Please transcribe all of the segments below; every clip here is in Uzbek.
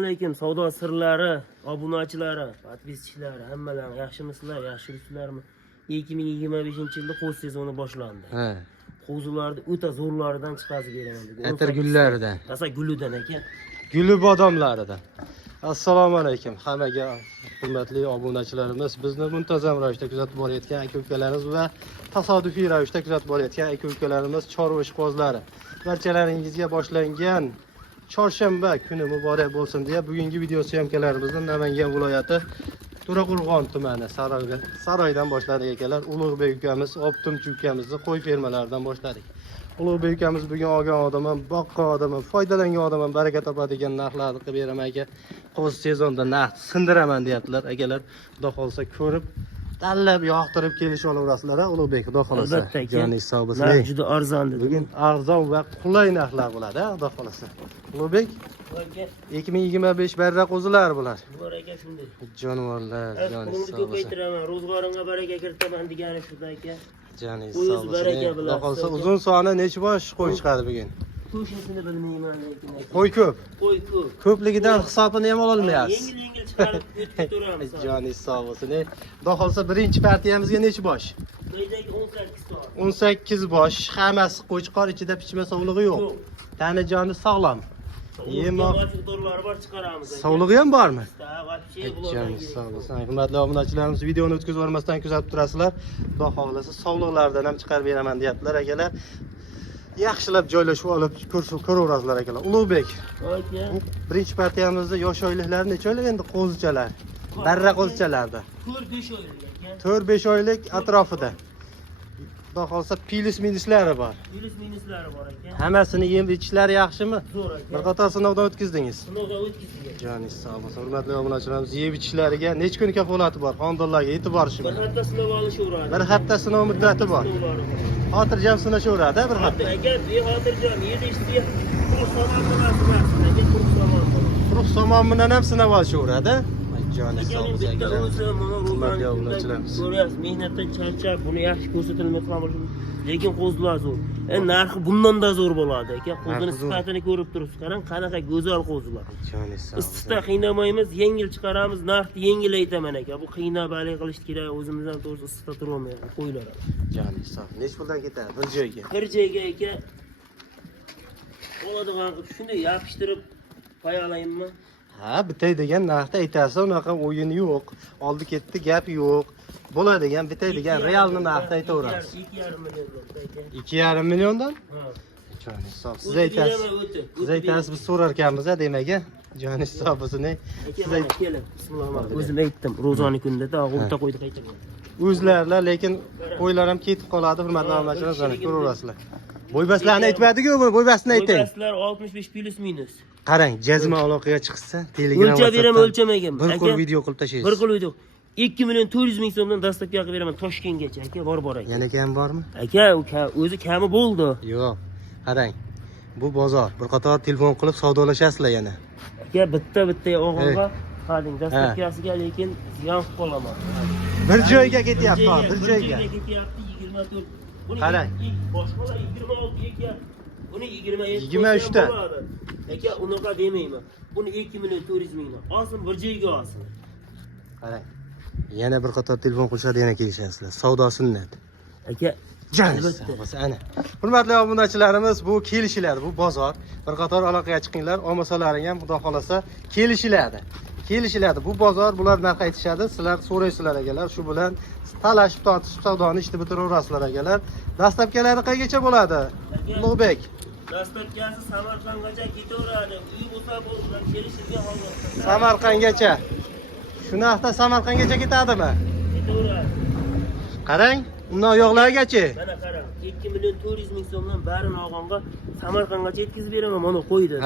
alaykum. Savdo sirlari, obunachilari, podpischilari, hammalar yaxshimisizlar, yaxshimisizlarmi? 2025-yilda qo'z sezoni boshlandi. Ha. Qo'zlarni o'ta zo'rlaridan chiqazib beraman dedi. Atirgullaridan. Asa gulidan aka. Guli bodomlaridan. Assalomu alaykum hammaga hurmatli obunachilarimiz. Bizni muntazam ravishda kuzatib borayotgan aka-ukalarimiz va tasodifiy ravishda kuzatib borayotgan aka-ukalarimiz, chorva ishqibozlari. Barchalaringizga boshlangan chorshanba kuni muborak bo'lsin deya bugungi video syomkalarimizni Namangan viloyati To'raqo'rg'on tumani Saroydan boshladik akalar. Ulug'bek ukamiz, Optimchi ukamizni qo'y fermalaridan boshladik. Ulug'bek ukamiz bugun olgan odaman, boqqan odaman, foydalangan odaman, baraka topadigan narxlarni qilib beraman aka. Qo'z sezonda narx sindiraman deyaptilar akalar. Xudo xolsa ko'rib, tanlab, yoqtirib kelish olaverasizlar, Ulug'bek, xudo xolsa. Joningiz sog' bo'lsin. Narx juda arzon dedi. Bugun arzon va qulay narxlar bo'ladi, xudo xolsa. Ulug'bek 2025 barra qo'zilar bular. Bor aka shunday. Jonivorlar, joningiz sog' bo'lsin. Ko'paytiraman, ro'zg'orimga baraka kiritaman degani shunda aka. Joningiz O'z sog' baraka bo'lsin. bilan. Xudo xolsa uzun soni necha bosh qo'y chiqadi bugun? Qo'shnisini bilmayman lekin. Qo'y ko'p. Qo'y ko'p. Ko'pligidan hisobini ham ololmayapsiz. Yengil chiqarib o'tib turamiz. Joningiz sog' bo'lsin. Xudo xolsa birinchi partiyamizga necha bosh? Buydagi 18 soat. 18 bosh. Hammasi qo'chqor ichida pichma sog'lig'i yo'q. Tani joni sog'lom. Yemoq dollar bor chiqaramiz. sog'lig'i ham bormi? Ha, vaqti bo'ladi. Joningiz sog' bo'lsin. Hurmatli obunachilarimiz, videoni o'tkazib yubormasdan kuzatib turasizlar. Xudo xohlasa sog'liqlaridan ham chiqarib beraman deyaptilar akalar. Yaxshilab joylashib olib ko'raverasizlar akalar. Ulug'bek. Aka. Birinchi partiyamizda yosh oyliklar necha oylik endi qo'zichalar? Barra qo'zichalarda. 4-5 oylik ekan. 4-5 oylik atrofida. Xudo xolsa plus minuslari bor. Plus minuslari bor ekan. Hammasini yem ichishlari yaxshimi? Zo'r aka. Bir qator sinovdan o'tkazdingiz. Sinovdan o'tkazdik. Joningiz sog' bo'lsin. Hurmatli obunachilarimiz, yeb ichishlariga necha kun kafolati bor? Xonadonlarga yetib borishi Bir hafta sinov olishaveradi. Bir hafta sinov muddati bor. Xotirjam sinashaveradi, bir hafta. Aka, bexotirjam yedishga quruq somon bo'ladi. Aka, quruq somon bo'ladi. Quruq somon bilan ham sinab olishaveradi. Joningiz sog' Akaning bo'lsin bitta akalar. o'zi mana Hurmatli ro'zg'or obunachilarimiz. ko'ryapsiz, mehnatdan charchab, buni yaxshi ko'rsatilmay qolgan. Lekin qo'zlar zo'r. Narxi bundan-da zo'r bo'ladi aka. Qo'zining sifatini ko'rib turibsiz. Qarang, qanaqa go'zal qo'zlar. Joningiz sog' bo'lsin. Issiqda qiynamaymiz, yengil chiqaramiz, narxni yengillaytaman aka. Bu qiynabalik qilish kerak, o'zimizdan to'g'ri issiqda turolmaymiz, qo'ylar. Joningiz sog'. Necha puldan ketadi bir joyga? Bir joyga aka oladigan qilib shunday yopishtirib qo'ya olaymi? Ha, bitay degan narxda aytasiz, unaqa o'yin yo'q. Oldi ketdi gap yo'q. Bo'ladigan bitay degan realni narxda aytaveramiz. 2,5 million aka. 2,5 milliondan? Ha. Joningiz sog'. Siz aytasiz. Siz aytasiz, biz so'rar ekanmiz demak. Joningiz sog' bo'lsin. Siz Aka, kelin. Bismillah. O'zim aytdim, ro'zani kunida o'rta qo'ydi qaytaman. o'zlarlar, lekin qo'ylar ham ketib qoladi, hurmatli obunachilar, mana ko'raverasizlar. Bo'ybaslarni aytmadiku, bo'ybasini ayting. Bo'ybaslar 65 plus minus. Qarang, jazma aloqaga chiqsa, Telegram O'lchab beraman, o'lchamagan. bir qo'l video qilib tashlaysiz. Bir qo'l video. 2 million 400 ming so'mdan dastlabki qilib beraman Toshkentgacha aka, bor aka. Yana kam bormi? Aka, o'zi kami bo'ldi. Yo'q. Qarang. Bu bozor. Bir qator telefon qilib savdolashasizlar yana. Aka, bitta o'g'ilga qaling dastlabkasiga, lekin ziyon qilib qolaman. Bir joyga ketyapti, bir joyga. Ketyapti 24. Buni Qarang. boshqalar 26 aka. Buni 27. 23 ta. Aka, unaqa demayman. Buni 2 million 400 mingdan. Olsin, bir joyga olsin. Qarang. Yana bir qator telefon qilishadi, yana kelishasizlar. Savdo sunnat. Aka, Albatta. Ana. Hurmatli obunachilarimiz, bu kelishiladi, bu bozor. Bir qator aloqaga chiqinglar, olmasalaring ham xudo xolasa kelishiladi. Kelishiladi. Bu bozor, bular narx aytishadi, sizlar so'raysizlar akalar. Shu bilan talashib tortishib savdoni ishni bitiraverasizlar akalar. Dastlabkalari qaygacha bo'ladi? Ulug'bek. Dastlabkasi Samarqandgacha ketaveradi. Uy bo'lsa bo'lsa kelishilgan holda. Samarqandgacha. Shu narxda Samarqandgacha ketadimi? Ketaveradi. Qarang, undan yo'qlargacha. Mana qarang, 2 million 400 ming so'mdan barini og'onga Samarqandgacha yetkazib beraman, mana qo'ydi.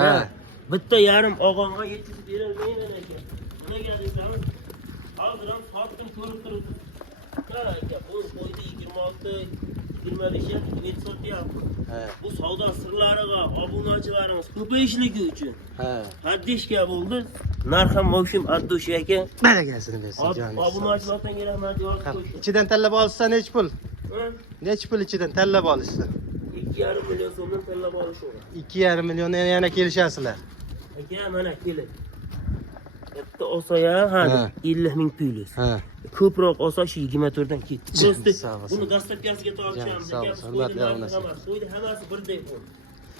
Bitta yarim og'onga yetkazib berolmayman aka. Nimaga desam, hozir ham sotdim ko'rib turibsiz. Qara aka, bu qo'ydi 26 25 yil sotyapti. Bu savdo sirlariga obunachilarimiz ko'payishligi uchun. Haddishga bo'ldi. Narx ham mavsum addush aka. Baragasini bersin joningiz. Obunachilardan kelaman javob qo'yishdi. Ichidan tanlab olsa necha pul? Necha pul ichidan tanlab olishsa? 2,5 million so'mdan tanlab olishadi. 2,5 million yana kelishasizlar. Aka, mana kelin. Bitta olsa ya, Ha. ha 50 ming pulus. Ha. Ko'proq olsa shu 24 dan ketdi. Просто Sağ olasın. buni dastlabkasiga tortishamiz. Sağ olasın, hurmatli obunachilar. Qo'ydi hammasi birday bo'ldi.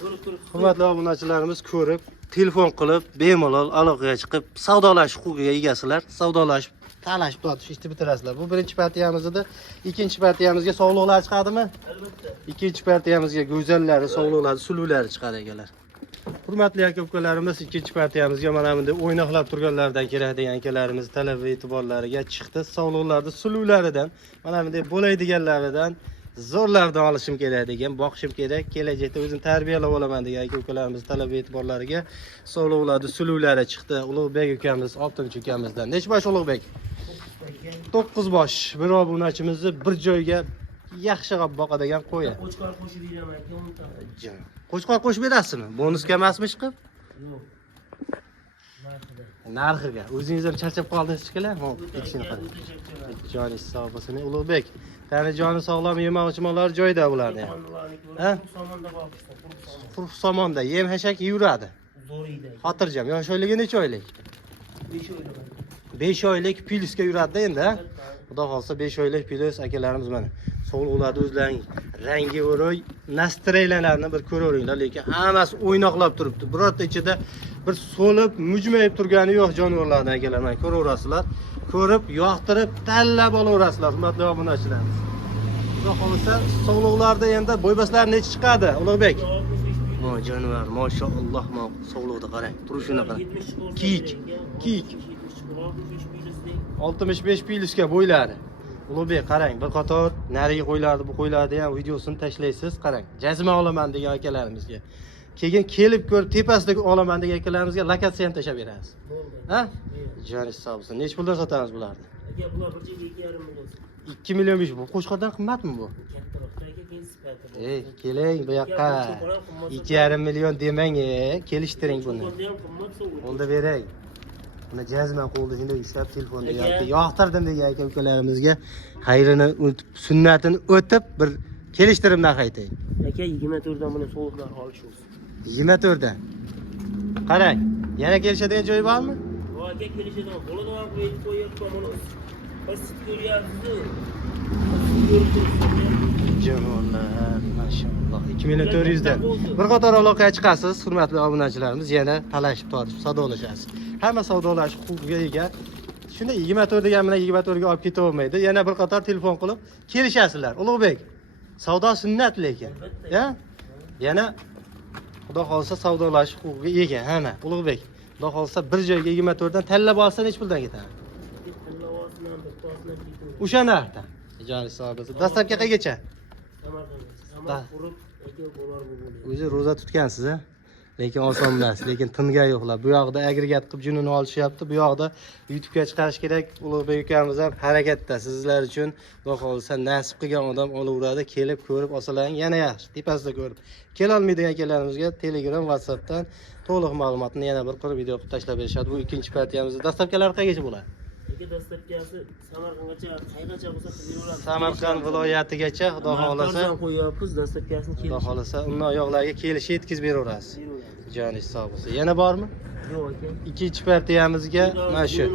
Ko'rib turib. Hurmatli obunachilarimiz ko'rib, telefon qilib, bemalol aloqaga chiqib, savdolash huquqiga egasizlar. Savdolashib, talashib tortish ishni bitirasizlar. Bu birinchi partiyamiz edi. Ikkinchi partiyamizga sog'liqlar chiqadimi? Albatta. Ikkinchi partiyamizga go'zallari, sog'liqlari, sulullari chiqadi ekanlar. Hurmatli aka-ukalarimiz, ikkinchi partiyamizga mana bunday o'ynoqlab turganlardan kerak degan akalarimiz talab va e'tiborlariga chiqdi. Sog'liqlarni, sulullaridan, mana bunday bo'ladiganlaridan zo'rlardan olishim kerak degan, boqishim kerak, kelajakda o'zim tarbiyalab olaman degan aka-ukalarimiz talab va e'tiborlariga sog'liqlarni, sulullari chiqdi. Ulug'bek ukamiz, Oltinchi ukamizdan. Necha bosh Ulug'bek? 9 bosh. Bir obunachimizni bir joyga yaxshi qilib boqadigan qo'ya. Qo'chqor qo'shib beraman aka, unutma. Qo'chqor qo'shib berasizmi? Bonusga emasmi chiqib? Yo'q. Narxida. Narxiga. O'zingiz ham charchab qoldingiz shekilli. Hop, ketishini qarang. Joningiz sog' bo'lsin. Ulug'bek, tani joni sog'lom, yemoq ichmoqlar joyida bularni. Ha? Somonda boqishdi, quruq somon. Quruq somonda yem hashak yuradi. Zo'r edi. Xotirjam. Yosh oyligi necha oylik? 5 oylik. 5 oylik pilusga yuradi endi, ha? Xudo xolsa 5 oylik pilus akalarimiz mana. Sog'liqlarni o'zlarining rangi o'roy, nastreylarni bir ko'raveringlar, lekin hammasi o'ynoqlab turibdi. Birorta ichida bir so'lib, mujmayib turgani yo'q jonivorlardan akalar. Mana ko'raverasizlar. Ko'rib, yoqtirib, tanlab olaverasizlar, hurmatli obunachilarimiz. Xudo xolsa sog'liqlarda endi bo'ybaslar necha chiqadi, Ulug'bek? Mo jonivor, mashalloh, sog'liqda qarang, turishini qarang. Kiyik, kiyik. 65 pilusga bo'ylari. Ulug'bek qarang, bir qator nariga qo'ylardi, bu qo'ylarni ham videosini tashlaysiz, qarang. Jazma olaman degan akalarimizga. Keyin kelib ko'rib tepasidagi olaman degan akalarimizga lokatsiya ham tashab berasiz. Ha? Joningiz sog' bo'lsin. Nech puldan sotamiz bularni? Aka, bular bir joyga 2,5 million. 2 million besh bu. Qo'shqodan qimmatmi bu? Kattaroq aka, keyin sifati. Ey, keling bu yoqqa. 2,5 million demang, kelishtiring buni. Unda beray. Buni jazma qo'lda shunday ushlab telefonda yoqtirdim degan aka-ukalarimizga xayrini unutib, sunnatini o'tib bir kelishtirimdan qaytay. Aka 24 dan buni so'liqlar olish olsin. 24 dan. Qarang, yana kelishadigan joy bormi? Bu aka kelishadigan bo'ladigan qo'yib mana o'sib ko'ryapsiz. Javohlar, mashalloh. 2400 dan. Bir qator aloqaga chiqasiz, hurmatli obunachilarimiz, yana talashib tortishib savdolashasiz. Hamma savdolash huquqiga ega. Shunda 24 degan bilan 24 ga olib keta olmaydi. Yana bir qator telefon qilib kelishasizlar. Ulug'bek, savdo sunnat lekin. Ya? Yana Xudo xolsa savdolash huquqiga ega hamma. Ulug'bek, Xudo xolsa bir joyga 24 dan tanlab olsa nech puldan ketadi? O'sha narxda. Joningiz sog' bo'lsin. Dastlabki qaygacha? O'zi ro'za tutgansiz, a? Lekin oson emas, lekin tinga yo'qlar. Bu yoqda agregat qilib junini olishyapti, bu yoqda YouTube'ga chiqarish kerak. Ulug'bek ukamiz ham harakatda. Sizlar uchun Xudo xolsa nasib qilgan odam olaveradi, kelib ko'rib olsalaring yana yaxshi. Tepasida ko'rib. Kela olmaydigan akalarimizga Telegram, WhatsAppdan to'liq ma'lumotni yana bir qilib video qilib tashlab berishadi. Bu ikkinchi partiyamizda dastlabkilar qaygacha bo'ladi? Aka dastlabkasi Samarqandgacha, qaygacha bo'lsa beraveramiz. Samarqand viloyatigacha Xudo xolasa qo'yapmiz, dastlabkasini Xudo xolasa undan yoqlarga kelishi yetkazib beraverasiz. Joningiz sog' bo'lsin. Yana bormi? Yo'q aka. Ikkinchi partiyamizga mana shu.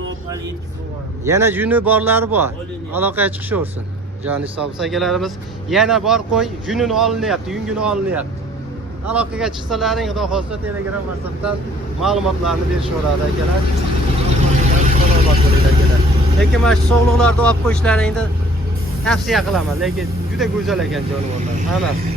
Yana juni borlari bor. Aloqaga chiqishaversin. Joningiz sog' bo'lsin akalarimiz. Yana bor qo'y, junini olinyapti, yungini olinyapti. Aloqaga chiqsalaring, Xudo xolsa Telegram, WhatsAppdan ma'lumotlarni berishaveradi akalar. Salomat bo'linglar akalar. Lekin mana shu sog'liqlarni olib qo'yishlaringni tavsiya qilaman, lekin juda go'zal ekan jonivorlar. Hammasi